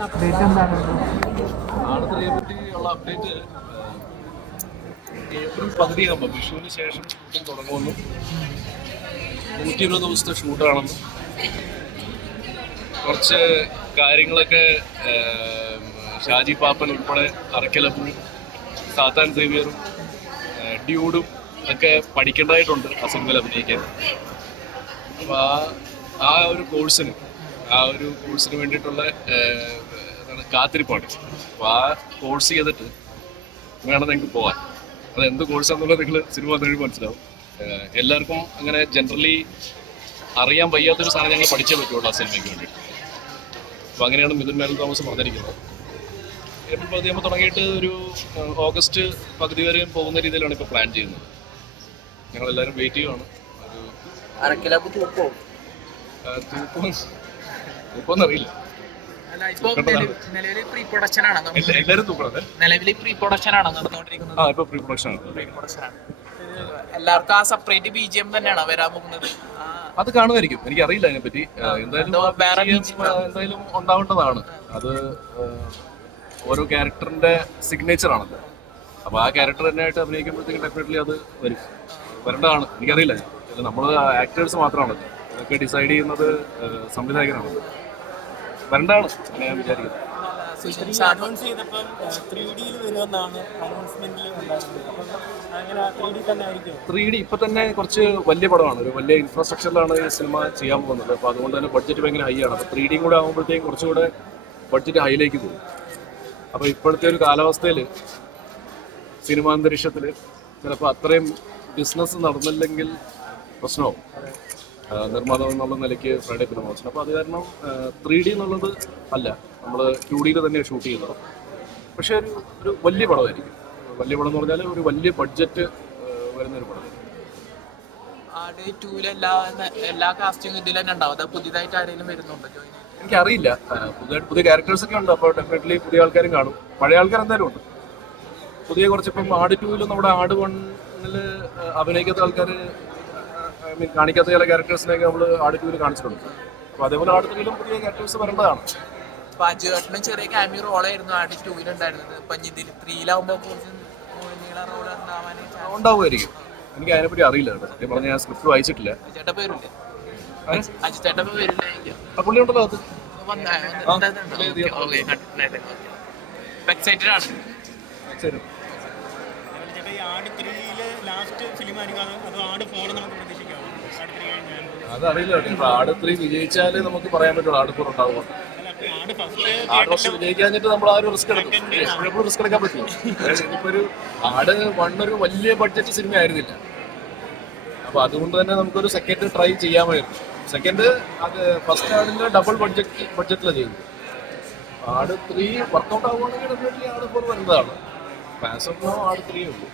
Update എന്താണ്? ആടത്തിനെ പറ്റിയുള്ള update April 10 വിഷുവിന് ശേഷം ഷൂട്ടിംഗ് തുടങ്ങുമെന്നും 120 ദിവസത്തെ ഷൂട്ടാണെന്നും കുറച്ച് കാര്യങ്ങളൊക്കെ ഷാജി പാപ്പൻ ഉൾപ്പെടെ അറക്കലപ്പും സാത്താൻ സേവിയറും ഡ്യൂഡും ഒക്കെ പഠിക്കേണ്ടതായിട്ടുണ്ട് ആ സിനിമയിൽ അഭിനയിക്കാൻ. അപ്പോൾ ആ ഒരു കോഴ്സിന് വേണ്ടിയിട്ടുള്ള കാത്തിരിപ്പാണ്. അപ്പോൾ ആ കോഴ്സ് ചെയ്തിട്ട് വേണം നിങ്ങൾക്ക് പോകാൻ. അത് എന്ത് കോഴ്സാണെന്നുള്ളത് നിങ്ങൾ സിനിമ വന്നു മനസ്സിലാവും. എല്ലാവർക്കും അങ്ങനെ ജനറലി അറിയാൻ വയ്യാത്തൊരു സാധനം ഞങ്ങൾ പഠിച്ചേ പറ്റുള്ളൂ ആ സിനിമയ്ക്ക് വേണ്ടിയിട്ട്. അപ്പോൾ അങ്ങനെയാണ് മിഥുൻ മേനോൻ തോമസ് പറഞ്ഞിരിക്കുന്നത്. ഏപ്രിൽ 10 തുടങ്ങിയിട്ട് ഒരു ഓഗസ്റ്റ് പകുതി വരെയും പോകുന്ന രീതിയിലാണ് ഇപ്പോൾ പ്ലാൻ ചെയ്യുന്നത്. ഞങ്ങളെല്ലാവരും വെയിറ്റ് ചെയ്യുവാണ്. തൂക്കമൊന്നറിയില്ല. നിലവിൽ പ്രീ പ്രൊഡക്ഷൻ ആണ് എല്ലാവർക്കും ആ സെപ്പറേറ്റ് BGM തന്നെയാണോ വരാൻ പോകുന്നത്? അത് കാണുമായിരിക്കും, എനിക്കറിയില്ല അതിനെപ്പറ്റി. എന്തായാലും ഉണ്ടാവേണ്ടതാണ്. അത് ഓരോ ക്യാരക്ടറിന്റെ സിഗ്നേച്ചർ ആണല്ലോ. അപ്പൊ ആ ക്യാരക്ടർ തന്നെയായിട്ട് അഭിനയിക്കുമ്പോഴത്തേക്കും ഡെഫിനറ്റ്ലി അത് വരേണ്ടതാണ്. എനിക്കറിയില്ല, നമ്മൾ ആക്ടേഴ്സ് മാത്രമാണല്ലോ, ഇതൊക്കെ ഡിസൈഡ് ചെയ്യുന്നത് സംവിധായകനാണല്ലോ. വരേണ്ടതാണ് അങ്ങനെ ഞാൻ വിചാരിക്കുന്നത്. 3D ഇപ്പൊ തന്നെ കുറച്ച് വലിയ പടമാണ്, ഒരു വലിയ ഇൻഫ്രാസ്ട്രക്ചറിലാണ് ഈ സിനിമ ചെയ്യാൻ പോകുന്നത്. അപ്പൊ അതുകൊണ്ട് തന്നെ ബഡ്ജറ്റ് ഭയങ്കര ഹൈ ആണ്. അപ്പൊ 3D കൂടെ ആകുമ്പോഴത്തേക്കും കുറച്ചുകൂടെ ബഡ്ജറ്റ് ഹൈയിലേക്ക് പോകും. അപ്പൊ ഇപ്പോഴത്തെ ഒരു കാലാവസ്ഥയിൽ സിനിമാന്തരീക്ഷത്തിൽ ചിലപ്പോൾ അത്രയും ബിസിനസ് നടന്നില്ലെങ്കിൽ പ്രശ്നമാവും നിർമ്മാതാവ് എന്നുള്ള നിലയ്ക്ക് ഫ്രൈഡേ പ്രൊമോഷൻ. അപ്പോൾ അത് കാരണം 3D എന്നുള്ളത് അല്ല, നമ്മൾ 2D തന്നെ ഷൂട്ട് ചെയ്യുന്നത്. പക്ഷേ ഒരു വലിയ പടമായിരിക്കും. വലിയ പടം എന്ന് പറഞ്ഞാൽ ഒരു വലിയ ബഡ്ജറ്റ് വരുന്നൊരു പടമായിരിക്കും. എനിക്കറിയില്ല, പുതിയ ക്യാരക്ടേഴ്സൊക്കെ ഉണ്ട്. അപ്പോൾ ഡെഫിനറ്റ്ലി പുതിയ ആൾക്കാരും കാണും, പഴയ ആൾക്കാർ എന്തായാലും ഉണ്ട്. പുതിയ കുറച്ചിപ്പം ആട് 2 നമ്മുടെ ആട് 1 അഭിനയിക്കാത്ത ആൾക്കാർ, കാണിക്കാത്ത ചില ക്യാരക്ടേഴ്സിനെയൊക്കെ നമ്മൾ ആട് 2 കാണിച്ചിട്ടുണ്ട്. അപ്പോൾ അതേപോലെ ആട് 3 പുതിയ ക്യാരക്ടേഴ്സ് വരേണ്ടതാണ്. ചെറിയ ക്യാമിയോ റോളായിരുന്നു ആട് 2 ഉണ്ടായിരുന്നത്. ഉണ്ടാവുമായിരിക്കും, എനിക്ക് അതിനെപ്പറ്റി അറിയില്ല. സത്യം പറഞ്ഞാൽ ഞാൻ സ്ക്രിപ്റ്റ് വായിച്ചിട്ടില്ല. പുള്ളി ഉണ്ടല്ലോ അത്. അതറിയില്ല. ഇപ്പൊ ആട് 3 വിജയിച്ചാല് നമുക്ക് പറയാൻ പറ്റുള്ളൂ ആട് 4 ഉണ്ടാവുക. ആട് വർഷം വിജയിക്കാഞ്ഞിട്ട് നമ്മൾ ആ ഒരു റിസ്ക് എടുക്കും. എപ്പോഴും റിസ്ക് എടുക്കാൻ പറ്റും. ഇനിയിപ്പോ ഒരു ആട് 1 ഒരു വലിയ ബഡ്ജറ്റ് സിനിമ ആയിരുന്നില്ല. അപ്പൊ അതുകൊണ്ട് തന്നെ നമുക്കൊരു സെക്കൻഡ് ട്രൈ ചെയ്യാമായിരുന്നു. സെക്കൻഡ് അത് ഫസ്റ്റ് ആടിന്റെ ഡബിൾ ബഡ്ജറ്റിലാണ് ചെയ്യുന്നത്. ആട് 3 വർക്കൗട്ട് ആവുകയാണെങ്കിൽ ഡെഫിനറ്റ്ലി ആട് 4 വരുന്നതാണ്. ആസ് ഓഫ് നൗ ആട് 3 ഉള്ളൂ.